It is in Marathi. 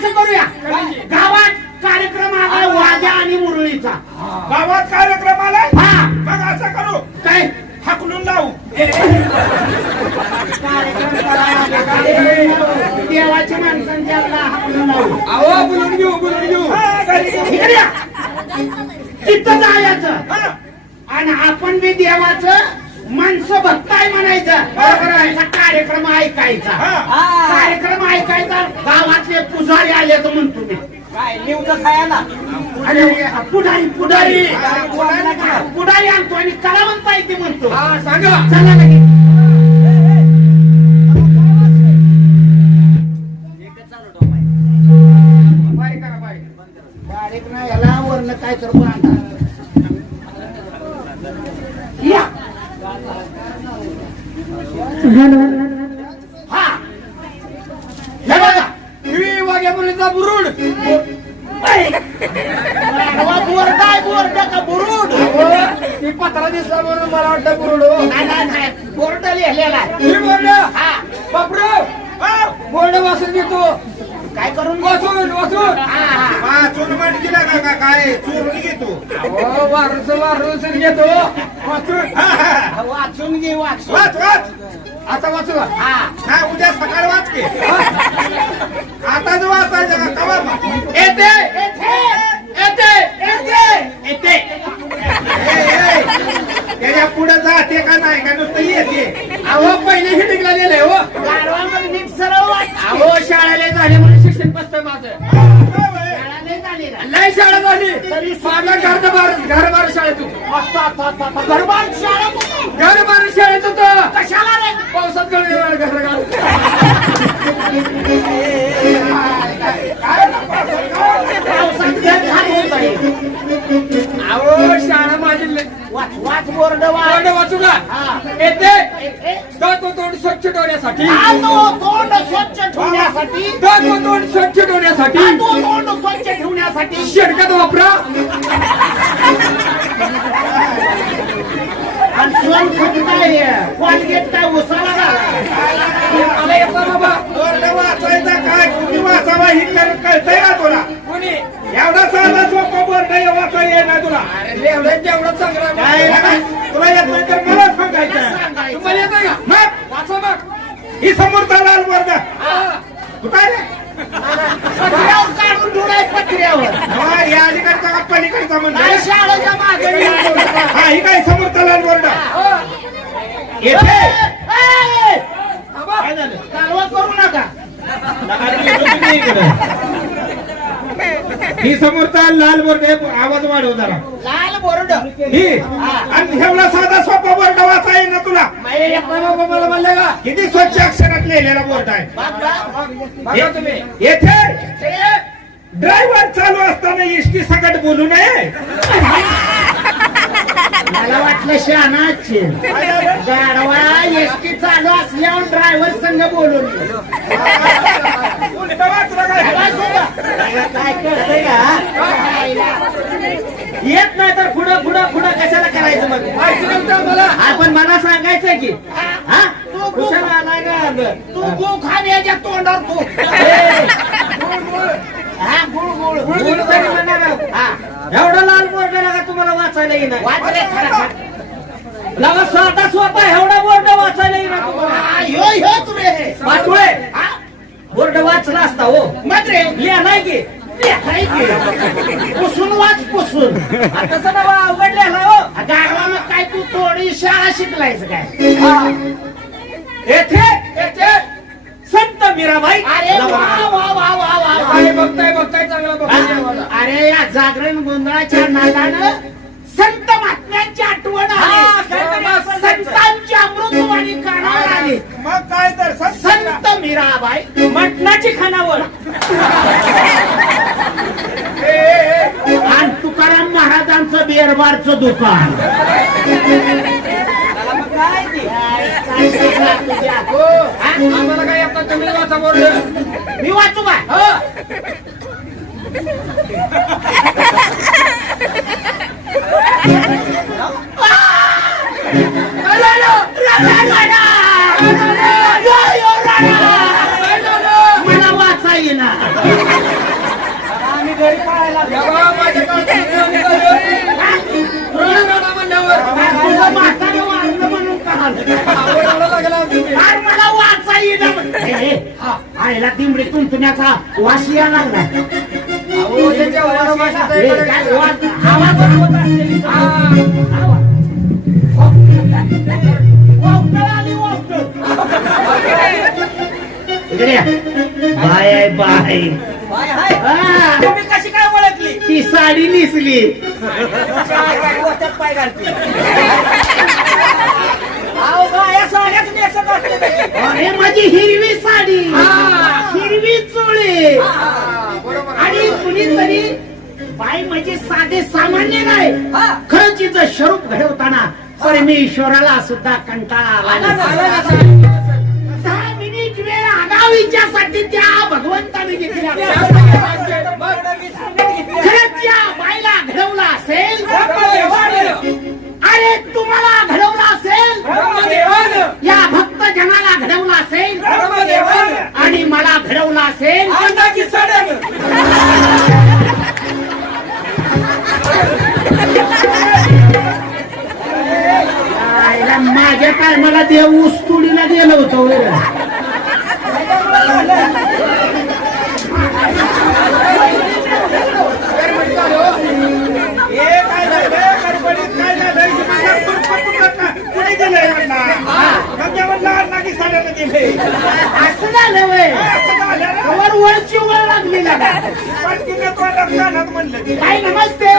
असं करूया गावात कार्यक्रम आला वाजा आणि मुरळीचा गावात कार्यक्रम आलाय हा मग असं करू काय हाकलून लावू कार्यक्रम देवाच्या माणसांची आपला हाकलून लावू अहो बोलून घेऊ हा, घरी घेऊ. इकडे या. तिथं जायचं आणि आपण बी देवाचं माणसं भक्त आहे म्हणायचं बरोबर आहे कार्यक्रम ऐकायचा कार्यक्रम ऐकायचा गावातले पुजारी आले तर म्हणतो मी काय निवडं खायला अरे पुढारी पुढारी पुढारी आणतो आणि कलावंत आहे ते म्हणतो सांगा चला लगेच. बारीक करा, बारीक. बारीक नाही याला वरनं काय तर बांधा. या हा हे बघा हिरवी वाघ्यामुलीचा बुरुड बोर्ड का बुरुड ती पत्रा दिसला म्हणून मला वाटतं बुरुड हो नाही बोर्ड लिहिलेला आहे. ही बोर्ड हा बापरू बोर्ड वाचून घेतो काय करून वाचून चून मांडकी ना का काय चोरून घेतो वारून घेतो वाचून वाचून घे वाचून वाच वाच आता वाचू का? हा नाही उद्या सकाळ वाच की आता जो वाचायचं का कवा येते येते येते येते त्याच्या पुढे जाते का नाही का नुसतं येते अहो पहिले हिटिंगला गेले हो गारवामध्ये नीट सरळ वाच. अहो शाळेला झाले म्हणून शिक्षण बसतंय माझं शाळा नाही झाली ना. लय शाळा झाली तरी माझा घरबार शाळेत होतो आता गरबार शाळा कुठे? घरबार शाळेत होतो कशाला रे पावसात घर पावसात घर घाण होत आहे. अहो शाळा माझी वाच वाच बोर्ड वाच. वाचू का हा. येते येते. तो तोंड स्वच्छ ठेवण्यासाठी हा, तो तोंड स्वच्छ ठेवण्यासाठी तो तोंड स्वच्छ ठेवण्यासाठी हा, तो तोंड स्वच्छ ठेवण्यासाठी शेणखत वापरा आणि सोनखत काय कॉलगेट काय उसाला मला येतो बाबा बोर्ड वाचायचा काय कुठे वाचावा ही कळतंय का तुला कोणी एवढा साधा सोपा बोर्ड वाचा येणार तुला एवढं जेवढं चांगलं काय आहे. तुला येत नाही तर मला सांगायचं तुम्हाला येतं का मग वाचा मग ही समोरचा लाल बोर्ड कुठं रे पत्र्यावर काढून ठेवलाय पत्र्यावर हा, या अलीकडचा का पलीकडचा नाही म्हणतो शाळेच्या मागे हा ही काय समोरचा लाल बोर्ड येते काय झालं कालवा करू नका ही समोरचा लाल बोर्ड आवाज वाढव जरा लाल बोर्ड ही आणि एवढा साधा सोपा बोर्ड वाचा आहे ना तुला मला म्हणलं का किती स्वच्छ अक्षरात लिहिलेला बोर्ड आहे बघा तुम्ही येथे ड्रायव्हर चालू असताना एसटी सकट बोलू नये मला वाटलं शहाणाचे गाडवा एसटी चालू असल्यावर ड्रायव्हर संघ बोलून काय कळतंय का येत नाही तर पुढं कशाला करायचं मग आपण मला सांगायचं की हा कुशाला आलाय का तू गो खाण्याच्या तोंडावर तू हा गुळ एवढा लाल बोर्ड लागा तुम्हाला वाचायला येणार वाचले खरं लगा स्वतः एवढा बोर्ड वाचायला येणार तुम्हाला ह्यो तुरे वाटोळे बोर्ड वाचला असता हो मात्रे लिहाय की पुसून वाच पुसून तसं नवा अवघड लिहायला हो गाडवा मग काय तू थोडी शाळा शिकलायच काय येथे संत मीराबाई अरे वा वा वा वा वा काय बघताय चांगला बघताय अरे या जागरण गोंधळाच्या नादानं संत महात्म्यांची आठवण आली संतांची अमृतवाणी कानावर आली मग काय तर संत मीराबाई मटणाची खानावळ आणि तुकाराम महाराजांचं बेरबारचं दुकान काय ते आम्हाला काय आता तुम्ही वाचा बोर्ड मी वाचू काय मला वाचा येणार आम्ही घरी पाहायला तुझं म्हातारं वाचलं म्हणून का फार मला वाचा येईना म्हण. आईला दिमडी तुंतुण्याचा वाशी या लागला. काय आवाजच होत असते. इकडे या. बाय आहे बाय. हा. तुम्ही कशी काय ओळखली ती साडी नेसली. गोष्टात पाय घालते अहो बाया साड्याच नेसत असते अरे माझी हिरवी साडी, हिरवी चोळी आणि कुणीतरी बाई म्हणजे साधे सामान्य नाही. खरंच तिचं स्वरूप घडवताना परमेश्वराला सुद्धा कंटाळा आला. 10 मिनिट वेळ आगावीच्यासाठी त्या भगवंताने घेतल्या. खरंच या बाईला घडवला असेल, अरे तुम्हाला घडवला असेल, या भक्त जनाला घडवला असेल आणि मला घडवला असेल. माझ्या टायमाला देव ऊसतोडीला गेलो होतो. असं झालं वय वर वरची वर लागली. काय नमस्ते